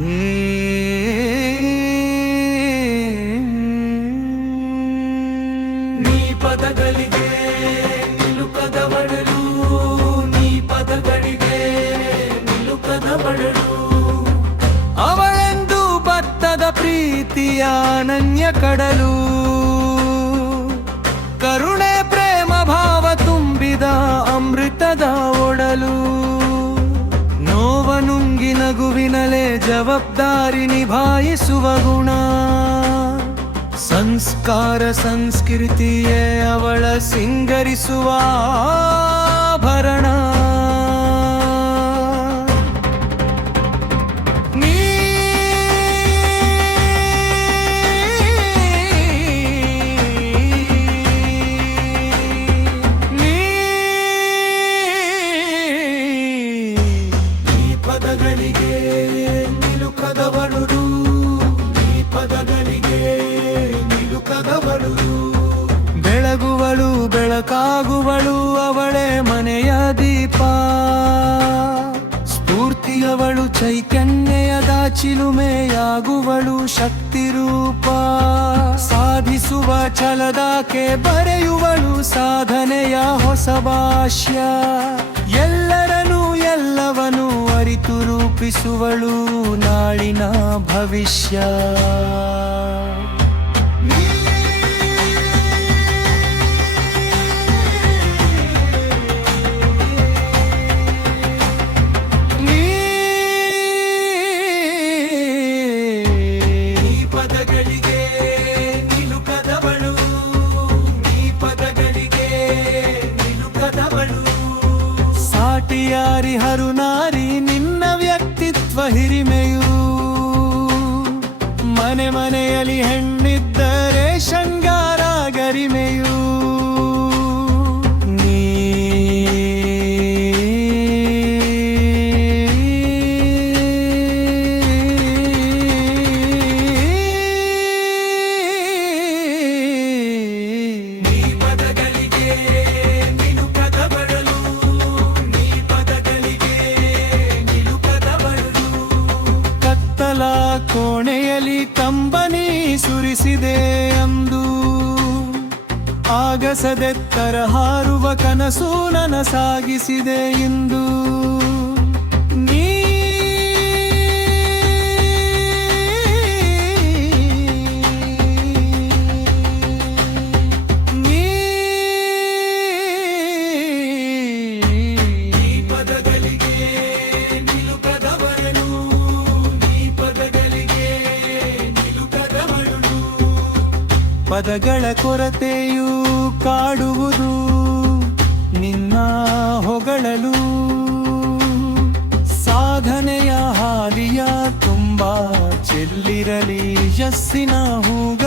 ನೀ ಪದಗಳಿಗೆ ನಿಲುಕದವಳಲು, ನೀ ಪದಗಳಿಗೆ ನಿಲುಕದವಳಲು. ಅವಳೆಂದು ಭತ್ತದ ಪ್ರೀತಿಯ ಅನನ್ಯ ಕಡಲು, ಕರುಣೆ ಪ್ರೇಮ ಭಾವ ತುಂಬಿದ ಅಮೃತದ ಒಡಲು. ನೋವನುಂಗಿ ನಗುವಿನಲೆ ಜವಾಬ್ದಾರಿ ನಿಭಾಯಿಸುವ ಗುಣ, ಸಂಸ್ಕಾರ ಸಂಸ್ಕೃತಿಯೇ ಅವಳ ಸಿಂಗರಿಸುವ ಆಭರಣ. ಪದಗಳಿಗೆ ನಿಲುಕದವಳು, ಈ ಪದಗಳಿಗೆ ನಿಲುಕದವಳು. ಬೆಳಗುವಳು ಬೆಳಕಾಗುವಳು, ಅವಳೇ ಮನೆಯ ದೀಪ. ಸ್ಫೂರ್ತಿಯವಳು ಚೈತನ್ಯದ ಚಿಲುಮೆಯಾಗುವಳು ಶಕ್ತಿ ರೂಪ. ಸಾಧಿಸುವ ಛಲದಾಕೆ ಬರೆಯುವಳು ಸಾಧನೆಯ ಹೊಸ ಭಾಷ್ಯ. ಎಲ್ಲರನ್ನೂ ಎಲ್ಲವನ್ನೂ ಅರಿತು ರೂಪಿಸುವಳು ನಾಳಿನ ಭವಿಷ್ಯ. ಪದಗಳಿಗೆ ನಿಲುಕದವಳು, ನೀ ಪದಗಳಿಗೆ ನಿಲುಕದವಳು. ಸಾಟಿಯಾರಿ ಹರುನಾರಿ ನಿನ್ನ ವ್ಯಕ್ತಿತ್ವ ಹಿರಿಮೆಯು. ಮನೆ ಮನೆಯಲ್ಲಿ ಹೆಣ್ಣಿದ್ದರೆ ಶೃಂಗಾರ ಗರಿಮೆಯು. ಕೋಣೆಯಲ್ಲಿ ಕಂಬನಿ ಸುರಿಸಿದೆ ಅಂದು, ಆಗಸದೆತ್ತರ ಹಾರುವ ಕನಸು ನನಸಾಗಿಸಿದೆ ಇಂದು. ಪದಗಳ ಕೊರತೆಯು ಕಾಡುವುದು ನಿನ್ನ ಹೊಗಳಲು. ಸಾಧನೆಯ ಹಾದಿಯ ತುಂಬ ಚೆಲ್ಲಿರಲಿ ಯಸ್ಸಿನ ಹೂಗಳು.